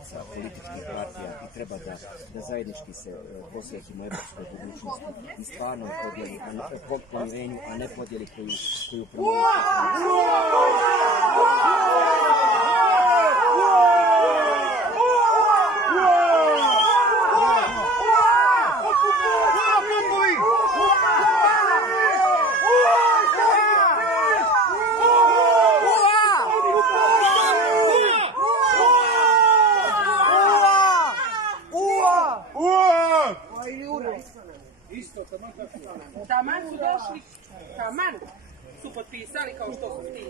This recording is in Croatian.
pojedinaca, političkih partija i treba da zajednički se posvetimo evropskoj budućnosti i stvarno pomirenju, a ne podjeli koju Taman su došli, taman su potpisali kao što su ti.